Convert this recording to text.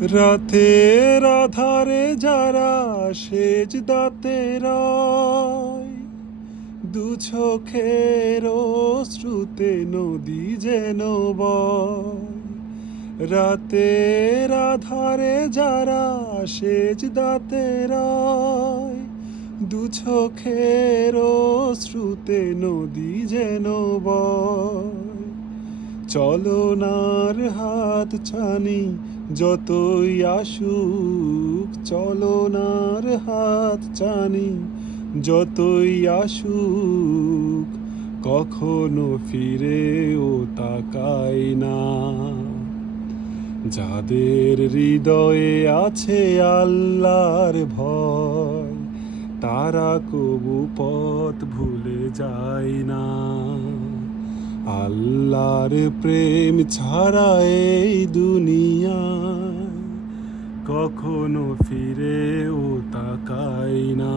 রাতের আধারে যারা সেজদাতে রয়, দু চোখের শ্রুতে নদী যেন বয়। রাতের আধারে যারা সেজদাতে রয়, দু চোখের শ্রুতে নদী যেন বয়। চলনার হাত ছানি যতই আসুক, চলনার হাত ছানি যতই আসুক, কখনো ফিরেও তাকাই না। যাদের হৃদয়ে আছে আল্লাহর ভয়, তারা কবু পথ ভুলে যায় না। আল্লাহর প্রেম ছাড়া এই দুনিয়ায় কখনো ফিরেও তাকাই না।